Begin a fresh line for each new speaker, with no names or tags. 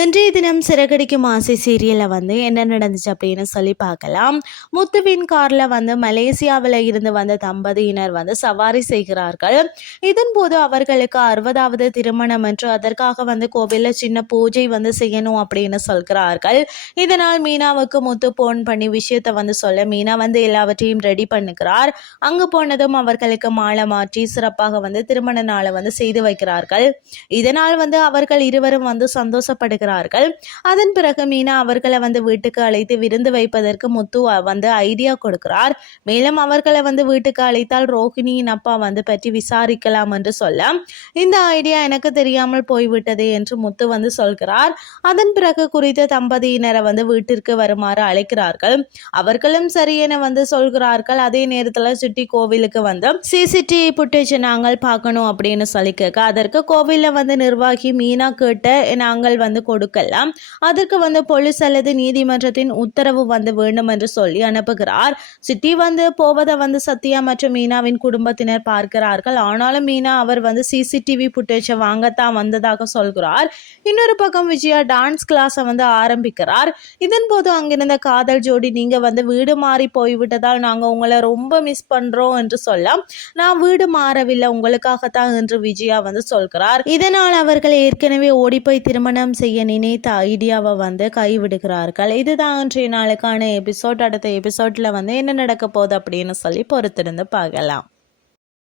இன்றைய தினம் சிறகடிக்கும் ஆசை சீரியலில் வந்து என்ன நடந்துச்சு அப்படின்னு சொல்லி பார்க்கலாம். முத்துவின் காரில் வந்து மலேசியாவில் இருந்து வந்த தம்பதியினர் வந்து சவாரி செய்கிறார்கள். இதன் போது அவர்களுக்கு அறுபதாவது திருமணம் என்று அதற்காக வந்து கோவிலில் சின்ன பூஜை வந்து செய்யணும் அப்படின்னு சொல்கிறார்கள். இதனால் மீனாவுக்கு முத்து போன் பண்ணி விஷயத்தை வந்து சொல்ல மீனா வந்து எல்லாவற்றையும் ரெடி பண்ணுகிறார். அங்கு போனதும் அவர்களுக்கு மாலை மாற்றி சிறப்பாக வந்து திருமண நாளை வந்து செய்து வைக்கிறார்கள். இதனால் வந்து அவர்கள் இருவரும் வந்து சந்தோஷப்படுகிறார்கள் அதன் பிறகு மீனா அவர்களை வந்து வீட்டுக்கு அழைத்து விருந்து வைப்பதற்கு முத்து வந்து ஐடியா கொடுக்கிறார். மேலும் அவர்களை வந்து வீட்டுக்கு அழைத்தால் ரோஹிணியின் அப்பா வந்து பற்றி விசாரிக்கலாம் என்று சொல்ல இந்த ஐடியா எனக்கு தெரியாமல் போய்விட்டது என்று முத்து வந்து சொல்கிறார். அதன் பிறகு குறித்த தம்பதியினரை வந்து வீட்டிற்கு வருமாறு அழைக்கிறார்கள். அவர்களும் சரி என வந்து சொல்கிறார்கள். அதே நேரத்தில் சுட்டி கோவிலுக்கு வந்து சிசிடிவி புட்டேஜ் நாங்கள் பார்க்கணும் அப்படின்னு சொல்லி கேட்க அதற்கு கோவிலில் வந்து நிர்வாகி மீனா கேட்ட நாங்கள் வந்து கொடுக்கலாம். அதற்கு வந்து போலீஸ் அல்லது நீதிமன்றத்தின் உத்தரவு வந்து வேண்டும் என்று சொல்லி அனுப்புகிறார். சிட்டி வந்து போவதை வந்து சத்யா மற்றும் மீனாவின் குடும்பத்தினர் பார்க்கிறார்கள். ஆனாலும் மீனா அவர் வந்து சிசிடிவி புட்டேஜை வாங்கத்தான் வந்ததாக சொல்கிறார். இன்னொரு பக்கம் விஜயா டான்ஸ் கிளாஸை வந்து ஆரம்பிக்கிறார். இதன் போது அங்கிருந்த காதல் ஜோடி நீங்க வந்து வீடு மாறி போய்விட்டதால் நாங்க உங்களை ரொம்ப மிஸ் பண்றோம் என்று சொல்ல நான் வீடு மாறவில்லை உங்களுக்காகத்தான் என்று விஜயா வந்து சொல்கிறார். இதனால் அவர்கள் ஏற்கனவே ஓடிப்போய் திருமணம் செய்ய நினைத்த ஐடியாவை வந்து கைவிடுகிறார்கள். இதுதான் இன்றைய நாளுக்கான எபிசோட் அடுத்த எபிசோட்ல வந்து என்ன நடக்க போகுது அப்படின்னு சொல்லி பொறுத்திருந்து பார்க்கலாம்.